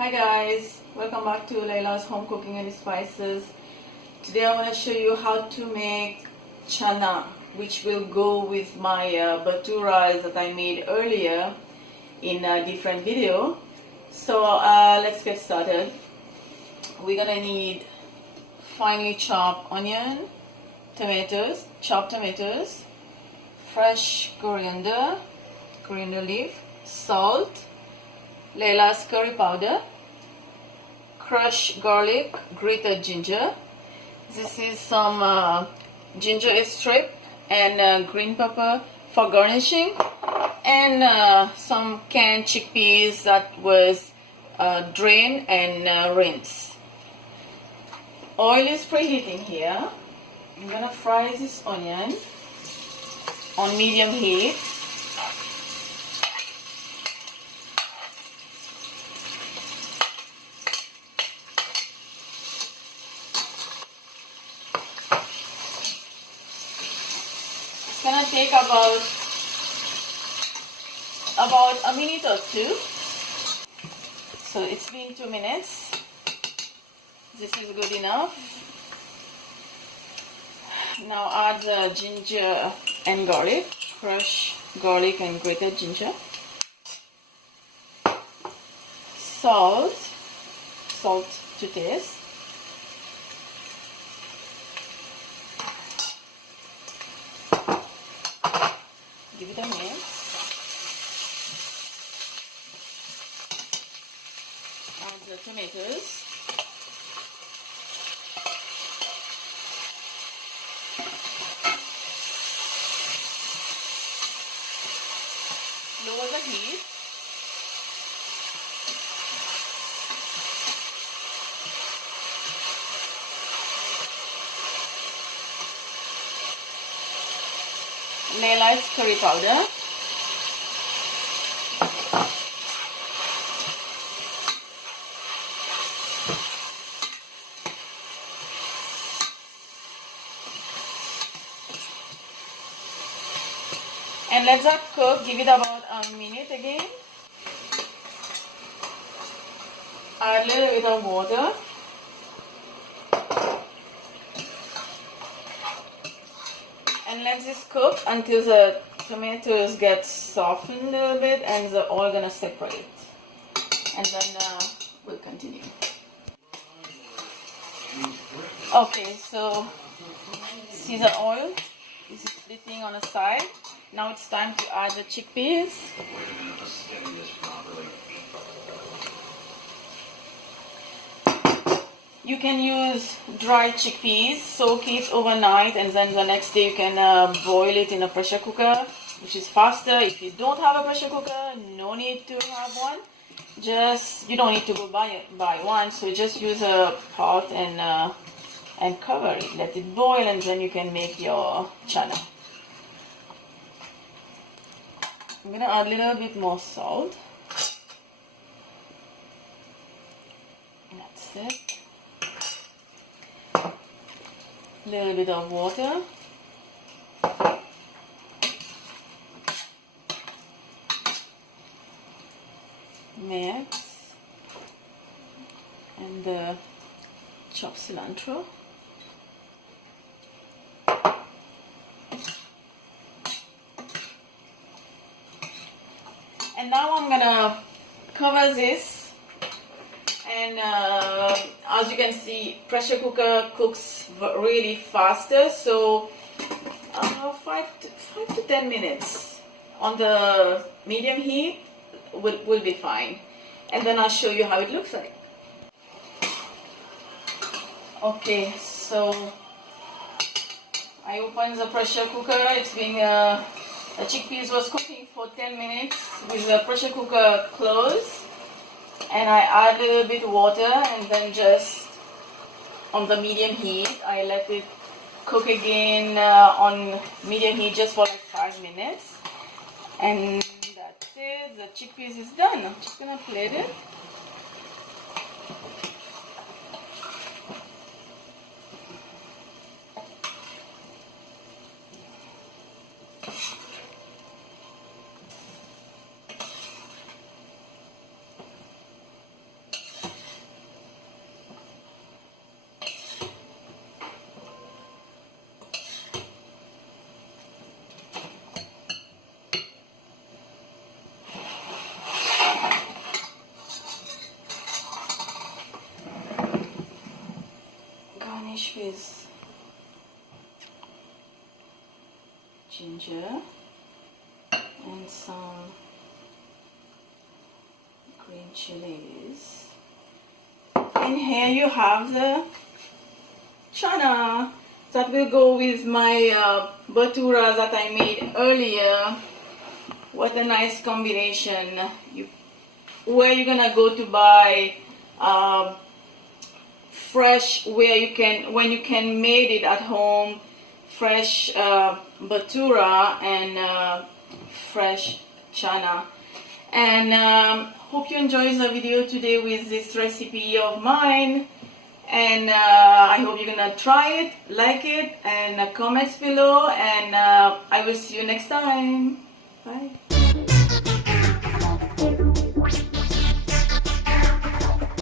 Hi guys, welcome back to Laila's Home Cooking and Spices. Today I want to show you how to make chana, which will go with my bhaturas that I made earlier in a different video. So let's get started. We're gonna need finely chopped onion, chopped tomatoes, fresh coriander leaf, salt, Laila's curry powder, crushed garlic, grated ginger. This is some ginger strip and green pepper for garnishing, and some canned chickpeas that was drained and rinsed. Oil is preheating here. I'm gonna fry this onion on medium heat. It's gonna take about a minute or two. So it's been 2 minutes. This is good enough. Now add the ginger and garlic, crushed garlic and grated ginger, salt to taste, give it a mix, add the tomatoes, lower the heat, Laila's curry powder, and let that cook. Give it about a minute again. Add a little bit of water. And let this cook until the tomatoes get softened a little bit and the oil gonna separate. And then we'll continue. Okay, so see the oil is splitting on the side. Now it's time to add the chickpeas. You can use dry chickpeas, soak it overnight, and then the next day you can boil it in a pressure cooker, which is faster. If you don't have a pressure cooker, no need to have one. You don't need to go buy one, so just use a pot and cover it. Let it boil, and then you can make your chana. I'm gonna add a little bit more salt. That's it. A little bit of water. Mix. And the chopped cilantro. And now I'm gonna cover this, and as you can see, pressure cooker cooks really faster, so 5 to 10 minutes on the medium heat will be fine. And then I'll show you how it looks like. Okay, so I opened the pressure cooker. It's been the chickpeas was cooking for 10 minutes with the pressure cooker closed, and I add a little bit of water, and then just on the medium heat I let it cook again on medium heat just for like 5 minutes, and that's it. The chickpeas is done. I'm just gonna plate it. ginger and some green chilies. And here you have the chana that will go with my bhatura that I made earlier. What a nice combination. Where you're gonna go to buy fresh, when you can made it at home, fresh bhatura and fresh chana. And hope you enjoyed the video today with this recipe of mine. And I hope you're gonna try it, like it, and comments below. And I will see you next time. Bye.